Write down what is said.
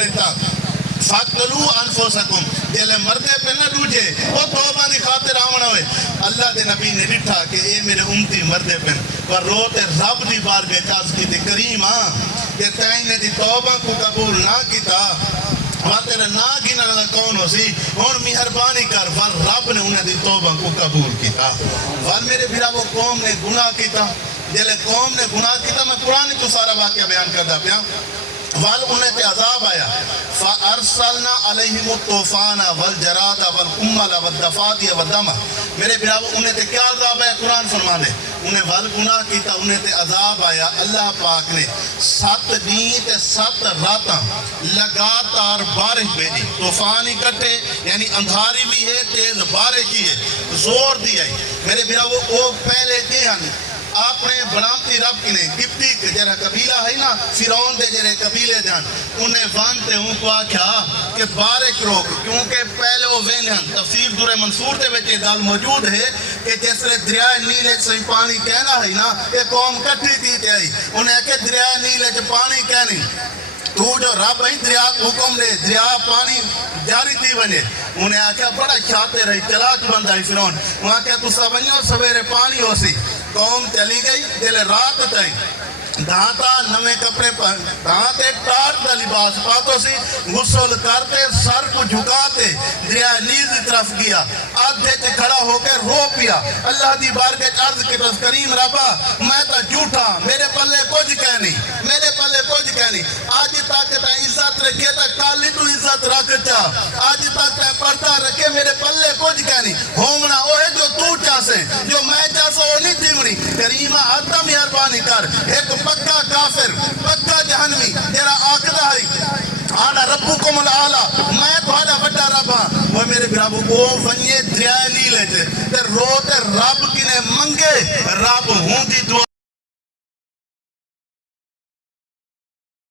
رہتا فَقْتُلُوا أَنفُسَكُمْ جلے مردے پہ نہ ڈوجے وہ توبہ دی خاطر آمنا ہوئے. اللہ دے نبی نے ڈٹھا کہ اے میرے امتی مردے پہ پر روتے رب دی بارگاہ چاز کی تے کریم کہ تینے دی توبہ کو قبول نہ کیتا وہاں تیرے نہ گنا لگا کون ہو سی اور مہربانی کر ور رب نے انہیں دی توبہ کو قبول کیتا. ور میرے بھیرا وہ قوم نے گناہ کیتا جلے قوم نے گناہ کیتا میں قرآن کو سارا واقعہ بیان کر دا پیا وال انہیں تے عذاب آیا فَأَرْسَلْنَا عَلَيْهِمُ الطُّوفَانَ وَالْجَرَادَ وَالْقُمَّلَ وَالضَّفَادِعَ وَالدَّمَ میرے بھراو انہیں تے کیا عذاب آیا قرآن فرما دے انہیں وال گناہ کیتا انہیں تے عذاب آیا. اللہ پاک نے 7 دن تے 7 راتاں لگاتار بارش بھیجی طوفان اکٹھے یعنی اندھاری بھی ہے تیز بارش ہی ہے زور دی آئی. میرے بھراو وہ پہلے کے ہیں اپنے بنامتی رب کی نے قبطی جرہ قبیلہ ہے نا فرعون دے جرہ قبیلے جان انہیں وانتے ہوں کو آکھا کہ بارک روک کیونکہ پہلے وہ وین ہیں تفسیر دور منصور دے وچے دال موجود ہے کہ جیسے دریائے نیلے سے پانی کہنا ہے نا کہ قوم کٹھی تھی تے آئی انہیں کہ دریائے نیلے سے پانی کہنی تو جو رب ہے دریا حکم دے دریا پانی جاری تھی بنے انہیں آکھا بڑا کھاتے رہی چلاک بندہ ہے فرعون وہاں کہ تو سبنیوں سویرے پانی ہو سی قوم چلی گئی دل رات تائی دھانتا نوے کپڑے پر دھانتے ٹاٹ دا لباس پاتوں سی غسل کرتے سر کو جھکاتے دریا نیز طرف گیا آدھے چے کھڑا ہو کے رو پیا اللہ دی بارگاہ عرض کے طرف کریم ربا میں تا جھوٹا میرے پلے کچھ کہنی میرے پلے کچھ کہنی آج تک تا عزت رکھے تا کالی تو عزت رکھ چا آج تک تا پڑھتا رکھے میرے پلے کچھ کہنی ہومنا وہ ہے جو تو چاہسے جو میں چاہسے وہ نہیں دیونی کریمہ آدھا مہربانی کر ایک پکا کافر پکا جہنمی تیرا آقدہ ہے آنا ربکم العالی میں تھوڑا بڑا رب ہاں وہ میرے برابو کو ونیے دریائے نہیں لیتے تے روتے رب کی نے منگے رب ہوں دی دعا